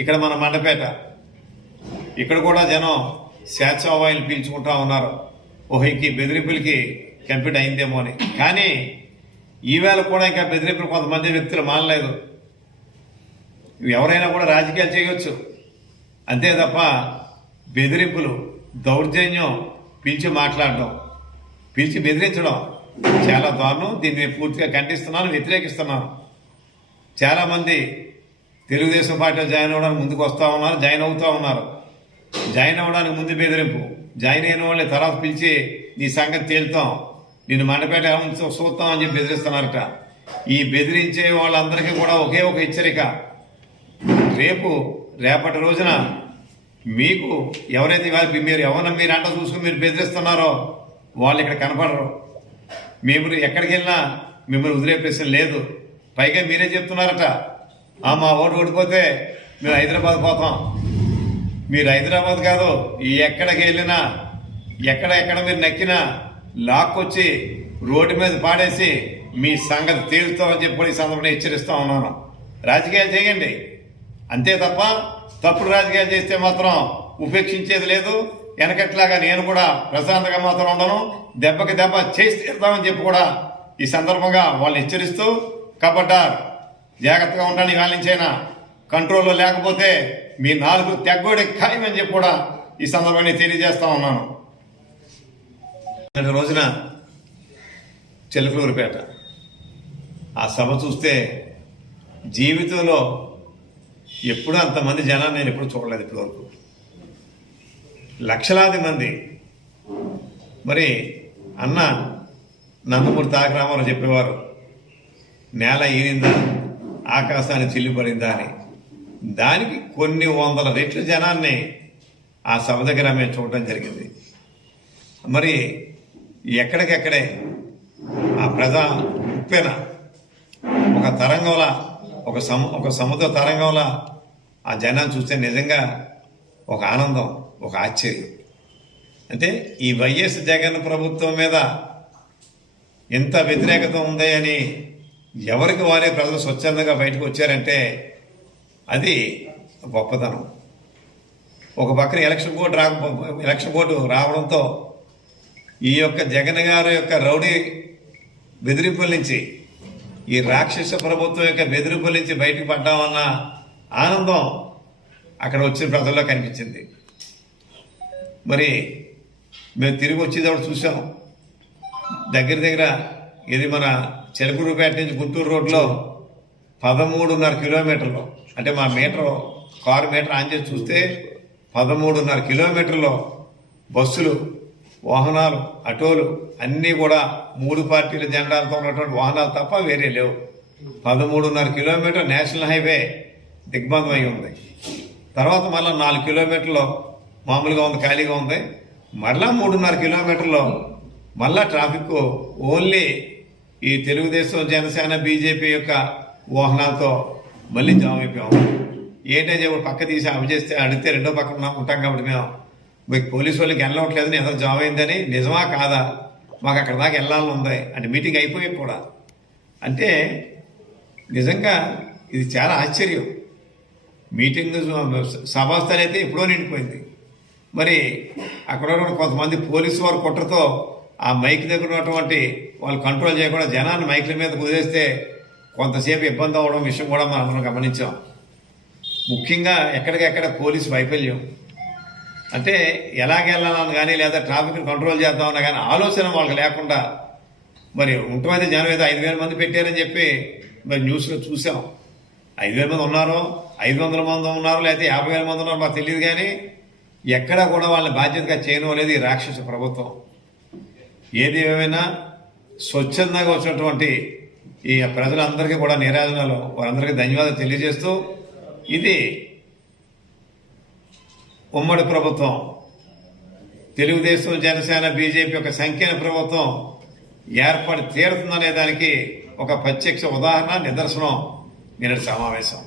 ఇక్కడ మన మండపేట ఇక్కడ కూడా జనం స్వేచ్ఛావాయులు పీల్చుకుంటా ఉన్నారు. ఓహోకి బెదిరింపులకి కంప్లీట్ అయిందేమో అని. కానీ ఈవేళ కూడా ఇంకా బెదిరింపులు కొంతమంది వ్యక్తులు మానలేదు. ఎవరైనా కూడా రాజకీయాలు చేయవచ్చు, అంతే తప్ప బెదిరింపులు, దౌర్జన్యం, పిలిచి మాట్లాడడం, పిలిచి బెదిరించడం చాలా దారుణం. దీన్ని పూర్తిగా ఖండిస్తున్నాను, వ్యతిరేకిస్తున్నాను. చాలామంది తెలుగుదేశం పార్టీలో జాయిన్ అవ్వడానికి ముందుకు వస్తూ ఉన్నారు, జాయిన్ అవుతూ ఉన్నారు. జాయిన్ అవ్వడానికి ముందు బెదిరింపు, జాయిన్ అయిన వాళ్ళని తర్వాత పిలిచి నీ సంగతి తేలుతాం, నిన్ను మండపేట చూస్తాం అని చెప్పి బెదిరిస్తున్నారట. ఈ బెదిరించే వాళ్ళందరికీ కూడా ఒకే ఒక హెచ్చరిక, రేపటి రోజున మీకు ఎవరైతే మీరు ఎవరన్నా మీరు అంట చూసుకుని మీరు బెదిరిస్తున్నారో వాళ్ళు ఇక్కడ కనపడరు. మేము ఎక్కడికి వెళ్ళినా మిమ్మల్ని వదిలే ప్రశ్న లేదు. పైగా మీరే చెప్తున్నారట, మా ఓటు ఓడిపోతే మేము హైదరాబాద్ పోతాం. మీరు హైదరాబాద్ కాదు, ఎక్కడికి వెళ్ళినా ఎక్కడ మీరు నక్కినా లాక్కొచ్చి రోడ్డు మీద పాడేసి మీ సంగతి తేలుతామని చెప్పి ఈ సందర్భంగా హెచ్చరిస్తూ ఉన్నాను. రాజకీయాలు చేయండి, అంతే తప్ప తప్పుడు రాజకీయాలు చేస్తే మాత్రం ఉపేక్షించేది లేదు. వెనకట్లాగా నేను కూడా ప్రశాంతంగా మాత్రం ఉండను, దెబ్బకి దెబ్బ చేసి తీరుతామని చెప్పి కూడా ఈ సందర్భంగా వాళ్ళు హెచ్చరిస్తూ, కబడ్డార్ జాగ్రత్తగా ఉండండి. వాళ్ళ నుంచైనా కంట్రోల్లో లేకపోతే మీ నాలుగు తెగ్గోడి ఖాయమని చెప్పి కూడా ఈ సందర్భాన్ని తెలియజేస్తా ఉన్నాను. రోజున చిలకలూరిపేట ఆ సభ చూస్తే జీవితంలో ఎప్పుడూ అంతమంది జనాన్ని నేను ఎప్పుడు చూడలేదు ఇప్పటివరకు. లక్షలాది మంది. మరి అన్న నందమూరి తారక రామారావు చెప్పేవారు, నేల ఈనిందా ఆకాశాన్ని చిల్లిపడిందా అని. దానికి కొన్ని వందల రెట్ల జనాన్ని ఆ సభ దగ్గర మేము చూడటం జరిగింది. మరి ఎక్కడికెక్కడే ఆ ప్రజా ఉప్పెన ఒక తరంగంలా, ఒక సముద్ర తరంగంలా ఆ జనాన్ని చూస్తే నిజంగా ఒక ఆనందం, ఒక ఆశ్చర్యం. అంటే ఈ వైఎస్ జగన్ ప్రభుత్వం మీద ఎంత వ్యతిరేకత ఉంది అని ఎవరికి వారే ప్రజలు స్వచ్ఛందంగా బయటకు వచ్చారంటే అది గొప్పతనం. ఒక పక్కన ఎలక్షన్ బోర్డు రావడంతో ఈ యొక్క జగన్ గారి యొక్క రౌడీ బెదిరింపుల నుంచి, ఈ రాక్షస ప్రభుత్వం యొక్క బెదిరింపుల నుంచి బయటకు పడ్డామన్న ఆనందం అక్కడ వచ్చిన ప్రజల్లో కనిపించింది. మరి మేము తిరిగి వచ్చేటప్పుడు చూసాం, దగ్గర ఇది మన చిలకలూరిపేట నుంచి గుంటూరు రోడ్లో 13.5 కిలోమీటర్లు, అంటే మా కారు మీటర్ ఆన్ చేసి చూస్తే 13.5 కిలోమీటర్లో బస్సులు, వాహనాలు, ఆటోలు అన్నీ కూడా 3 పార్టీల జెండాలతో ఉన్నటువంటి వాహనాలు తప్ప వేరే లేవు. 13.5 కిలోమీటర్ నేషనల్ హైవే దిగ్బంధం అయి ఉంది. తర్వాత మళ్ళీ 4 కిలోమీటర్లు మామూలుగా ఉంది, ఖాళీగా ఉంది. మళ్ళా 3.5 కిలోమీటర్లో మళ్ళా ట్రాఫిక్ ఓన్లీ ఈ తెలుగుదేశం, జనసేన, బీజేపీ యొక్క వాహనాలతో మళ్ళీ జామ్ అయిపోయాము. ఏంటంటే ఇప్పుడు పక్క తీసి అవి చేస్తే అడిగితే రెండో పక్కన ఉంటాం కాబట్టి మీకు పోలీసు వాళ్ళకి వెళ్ళవట్లేదని ఏదో జామ్ అయిందని. నిజమా కాదా? మాకు అక్కడ దాకా వెళ్ళాలని ఉంది అంటే మీటింగ్ అయిపోయాయి కూడా. అంటే నిజంగా ఇది చాలా ఆశ్చర్యం. మీటింగ్ సభాస్థలి అయితే ఎప్పుడో నిండిపోయింది. మరి అక్కడ కొంతమంది పోలీసు వారు కుట్రతో ఆ మైక్ దగ్గర ఉన్నటువంటి వాళ్ళు కంట్రోల్ చేయకుండా జనాన్ని మైకుల మీద కుదిరేస్తే కొంతసేపు ఇబ్బంది అవ్వడం విషయం కూడా మనం అందరం గమనించాం. ముఖ్యంగా ఎక్కడికెక్కడ పోలీసు వైఫల్యం. అంటే ఎలాగెళ్ళాలని కానీ లేదా ట్రాఫిక్ని కంట్రోల్ చేద్దామన్నా కానీ ఆలోచన వాళ్ళకి లేకుండా మరి ఉంటమైతే జనం ఏదో 5,000 మంది పెట్టారని చెప్పి మరి న్యూస్లో చూసాం. 5,000 మంది ఉన్నారో, 500 మంది ఉన్నారో, లేకపోతే 50,000 మంది ఉన్నారో మాకు తెలియదు. కానీ ఎక్కడా కూడా వాళ్ళని బాధ్యతగా చేయలేదు ఈ రాక్షస ప్రభుత్వం. ఏది ఏమైనా స్వచ్ఛందంగా వచ్చినటువంటి ఈ ప్రజలందరికీ కూడా నీరాజనాలు, వారందరికీ ధన్యవాదాలు తెలియజేస్తూ, ఇది ఉమ్మడి ప్రభుత్వం, తెలుగుదేశం, జనసేన, బీజేపీ యొక్క సంకీర్ణ ప్రభుత్వం ఏర్పడి తీరుతుందనే దానికి ఒక ప్రత్యక్ష ఉదాహరణ, నిదర్శనం నిన్నటి సమావేశం.